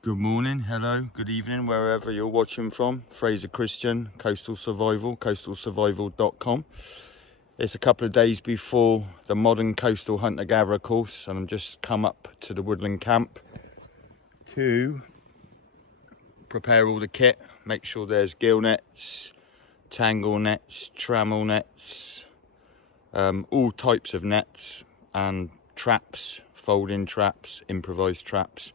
Good morning, hello, good evening, wherever you're watching from. Fraser Christian, Coastal Survival, coastalsurvival.com. It's a couple of days before the modern coastal hunter-gatherer course, and I'm just come up to the woodland camp to prepare all the kit, make sure there's gill nets, tangle nets, trammel nets, all types of nets and traps, folding traps, improvised traps,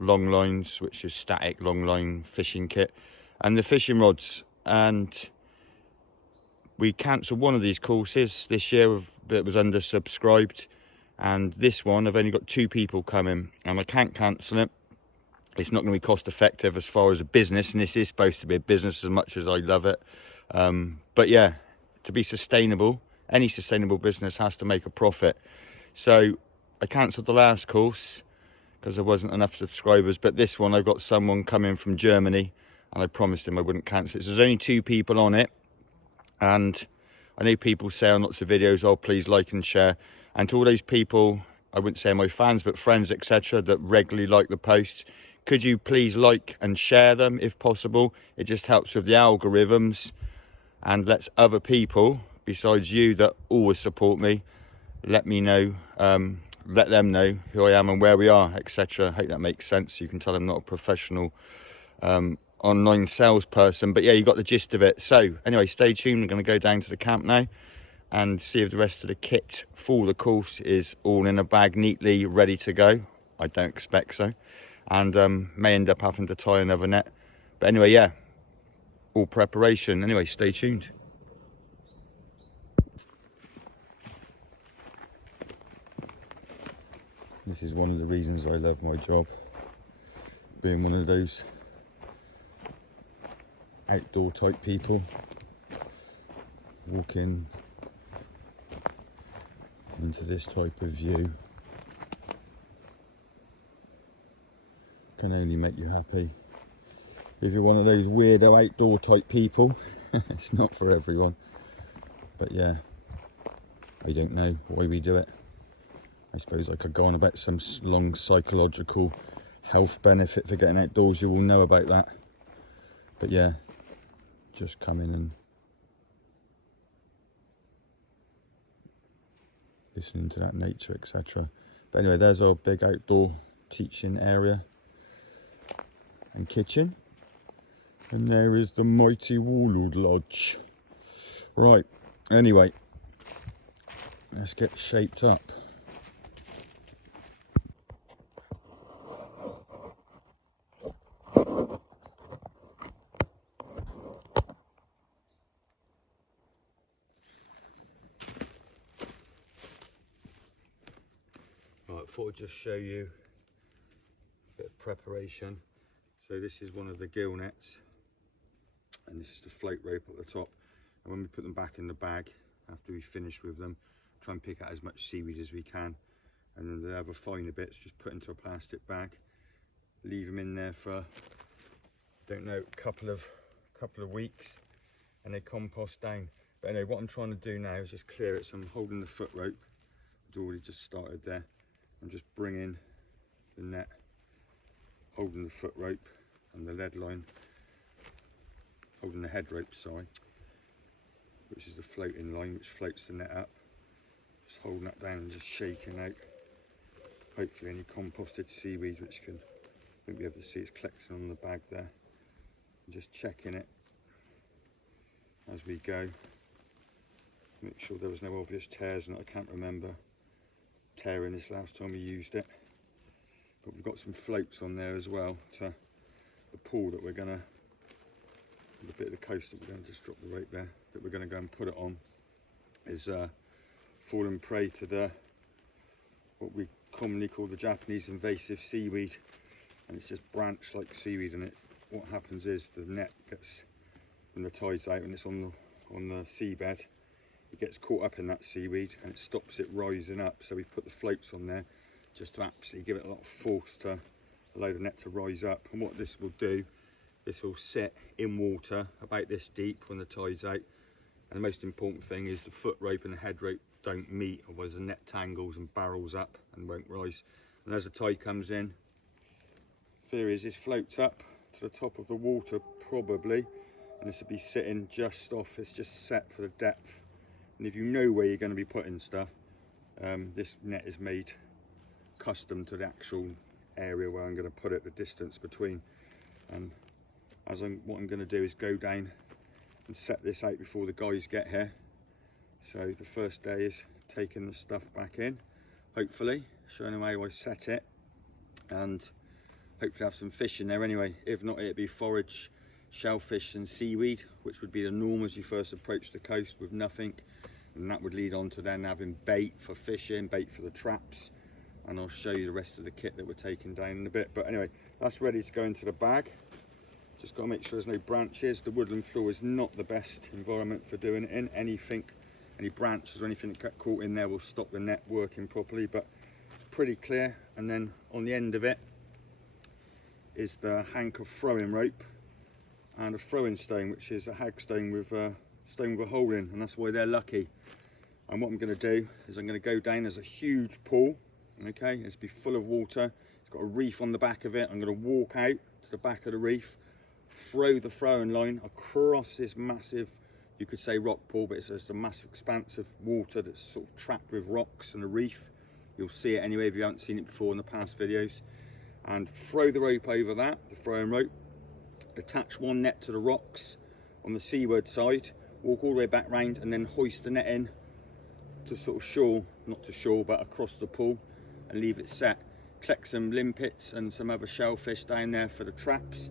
long lines, which is static long line fishing kit, and the fishing rods. And we cancelled one of these courses this year that was undersubscribed, and this one I've only got 2 people coming and I can't cancel it. It's not going to be cost effective as far as a business, and this is supposed to be a business as much as I love it. But yeah, to be sustainable, any sustainable business has to make a profit. So I cancelled the last course because there wasn't enough subscribers, but this one I've got someone coming from Germany and I promised him I wouldn't cancel it. So there's only 2 people on it, and I know people say on lots of videos, oh please like and share, and to all those people, I wouldn't say my fans but friends etc that regularly like the posts, could you please like and share them if possible? It just helps with the algorithms and lets other people besides you that always support me let me know, let them know who I am and where we are, etc. I hope that makes sense. You can tell I'm not a professional online salesperson, but yeah, you got the gist of it. So anyway, stay tuned. I'm going to go down to the camp now and see if the rest of the kit for the course is all in a bag neatly ready to go. I don't expect so, and may end up having to tie another net, but anyway, yeah, all preparation. Anyway, stay tuned. This is one of the reasons I love my job, being one of those outdoor type people, walking into this type of view can only make you happy. If you're one of those weirdo outdoor type people, it's not for everyone, but yeah, I don't know why we do it. I suppose I could go on about some long psychological health benefit for getting outdoors, you will know about that, but yeah, just come in and listening to that nature, etc. But anyway, there's our big outdoor teaching area and kitchen, and there is the mighty Warlord Lodge. Right, anyway, let's get shaped up. Right, I thought I'd just show you a bit of preparation. So this is one of the gill nets, and this is the float rope at the top. And when we put them back in the bag, after we finish with them, try and pick out as much seaweed as we can. And then the other finer bits, just put into a plastic bag, leave them in there for, don't know, a couple of weeks, and they compost down. But anyway, what I'm trying to do now is just clear it. So I'm holding the foot rope, it's already just started there. I'm just bringing the net, holding the foot rope and the lead line, holding the head rope, sorry, which is the floating line which floats the net up. Just holding that down and just shaking out, hopefully any composted seaweed, which you won't be able to see, it's collecting on the bag there. And just checking it as we go. Make sure there was no obvious tears, and I can't remember tearing this last time we used it. But we've got some floats on there as well to the pool that we're gonna, the bit of the coast that we're going to just drop the rope there, that we're going to go and put it on, is fallen prey to the, what we commonly call the Japanese invasive seaweed, and it's just branch like seaweed, and what happens is the net gets, when the tide's out and it's on the seabed, it gets caught up in that seaweed and it stops it rising up. So we put the floats on there just to absolutely give it a lot of force to allow the net to rise up. And what this will do, this will sit in water about this deep when the tide's out. And the most important thing is the foot rope and the head rope don't meet, otherwise the net tangles and barrels up and won't rise. And as the tide comes in, theory is this floats up to the top of the water probably, and this will be sitting just off. It's just set for the depth, and if you know where you're going to be putting stuff, this net is made custom to the actual area where I'm going to put it, the distance between. And what I'm going to do is go down and set this out before the guys get here. So the first day is taking the stuff back in, hopefully showing them how I set it, and hopefully have some fish in there anyway. If not, it'd be forage, shellfish and seaweed, which would be the norm as you first approach the coast with nothing, and that would lead on to then having bait for fishing, bait for the traps, and I'll show you the rest of the kit that we're taking down in a bit. But anyway, that's ready to go into the bag. Just got to make sure there's no branches. The woodland floor is not the best environment for doing it in. Any branches or anything that get caught in there will stop the net working properly, but pretty clear. And then on the end of it is the hank of throwing rope and a throwing stone, which is a hagstone with a stone with a hole in, and that's why they're lucky. And what I'm going to do is I'm going to go down. There's a huge pool, okay, it's be full of water. It's got a reef on the back of it. I'm going to walk out to the back of the reef, throw the throwing line across this massive, you could say rock pool, but it's just a massive expanse of water that's sort of trapped with rocks and a reef. You'll see it anyway if you haven't seen it before in the past videos. And throw the rope over that, the throwing rope, attach one net to the rocks on the seaward side, walk all the way back round, and then hoist the net in to sort of shore, not to shore, but across the pool, and leave it set. Collect some limpets and some other shellfish down there for the traps.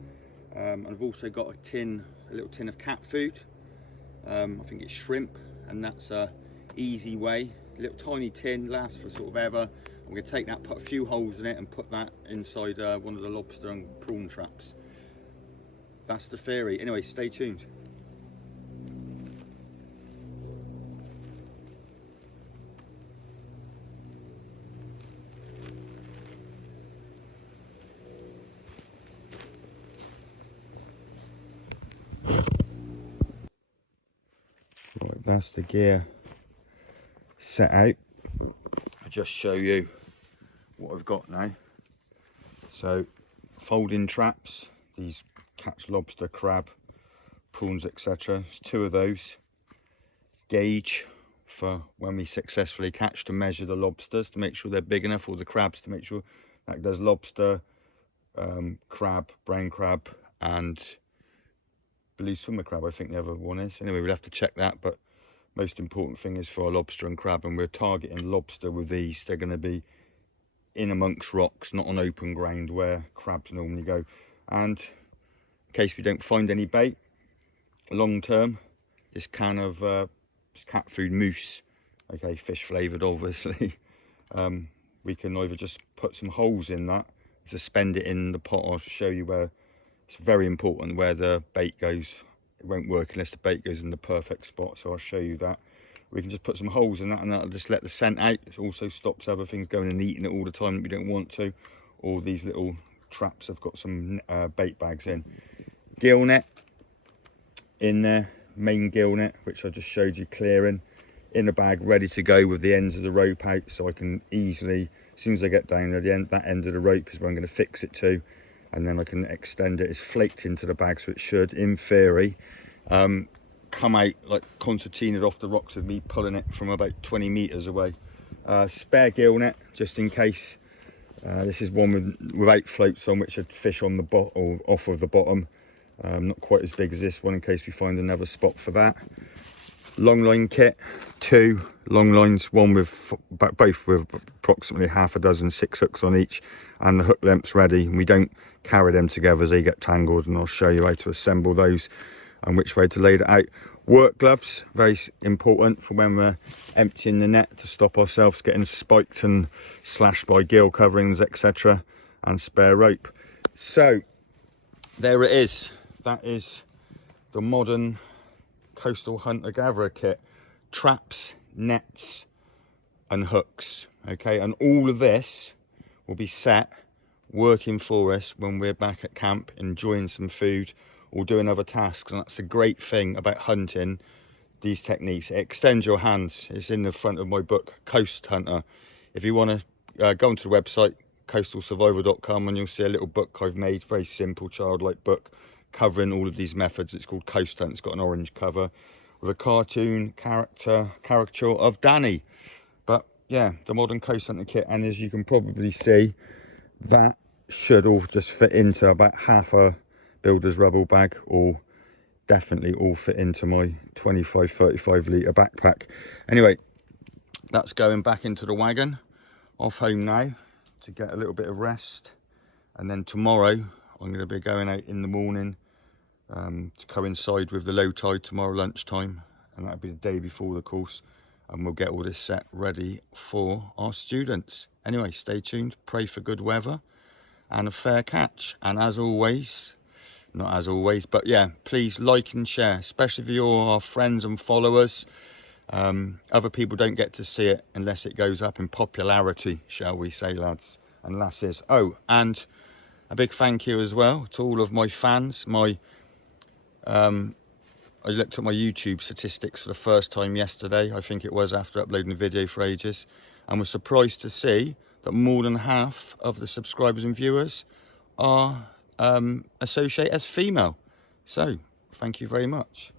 And I've also got a little tin of cat food. I think it's shrimp, and that's a easy way. A little tiny tin, lasts for sort of ever. I'm going to take that, put a few holes in it, and put that inside one of the lobster and prawn traps. That's the theory. Anyway, stay tuned. Right, that's the gear set out. I'll just show you what I've got now. So, folding traps, these catch lobster, crab, prawns, etc. There's 2 of those. Gauge for when we successfully catch, to measure the lobsters, to make sure they're big enough, or the crabs to make sure that there's lobster, crab, brown crab, and blue swimmer crab, I think the other one is. Anyway, we'll have to check that, but most important thing is for our lobster and crab, and we're targeting lobster with these. They're going to be in amongst rocks, not on open ground where crabs normally go. And in case we don't find any bait long term, this can of this cat food mousse, okay, fish flavoured obviously, we can either just put some holes in that, suspend it in the pot. I'll show you where it's very important where the bait goes. It won't work unless the bait goes in the perfect spot, so I'll show you that. We can just put some holes in that, and that'll just let the scent out. It also stops other things going and eating it all the time that we don't want to. All these little traps have got some bait bags in. Gill net in there, main gill net, which I just showed you clearing, in the bag, ready to go with the ends of the rope out, so I can easily, as soon as I get down at the end, that end of the rope is where I'm going to fix it to, and then I can extend it. It's flaked into the bag, so it should, in theory, come out like concertinaed off the rocks with me pulling it from about 20 meters away. Spare gill net, just in case. This is one without floats on, which would fish on the bottom or off of the bottom. Not quite as big as this one, in case we find another spot for that. Long line kit, 2 long lines, one with both with approximately half a dozen 6 hooks on each, and the hook lengths ready. And we don't carry them together as they get tangled, and I'll show you how to assemble those and which way to lay it out. Work gloves, very important for when we're emptying the net, to stop ourselves getting spiked and slashed by gill coverings, etc. And spare rope. So there it is. That is the modern coastal hunter-gatherer kit. Traps, nets and hooks, okay, and all of this will be set working for us when we're back at camp enjoying some food or doing other tasks. And that's the great thing about hunting, these techniques. It extends your hands. It's in the front of my book, Coast Hunter. If you want to go onto the website, coastalsurvival.com, and you'll see a little book I've made, very simple childlike book covering all of these methods. It's called Coast Hunt. It's got an orange cover with a cartoon caricature of Danny. But yeah, the modern coast hunter kit, and as you can probably see, that should all just fit into about half a builder's rubble bag, or definitely all fit into my 25-35 litre backpack. Anyway, that's going back into the wagon. Off home now to get a little bit of rest, and then tomorrow I'm going to be going out in the morning to coincide with the low tide tomorrow lunchtime, and that'll be the day before the course, and we'll get all this set ready for our students. Anyway, stay tuned, pray for good weather and a fair catch, and as always, not as always, but yeah, please like and share, especially if you're our friends and followers. Other people don't get to see it unless it goes up in popularity, shall we say, lads and lasses. Oh, and a big thank you as well to all of my fans. I looked at my YouTube statistics for the first time yesterday, I think it was, after uploading the video for ages, and was surprised to see that more than half of the subscribers and viewers are associated as female. So thank you very much.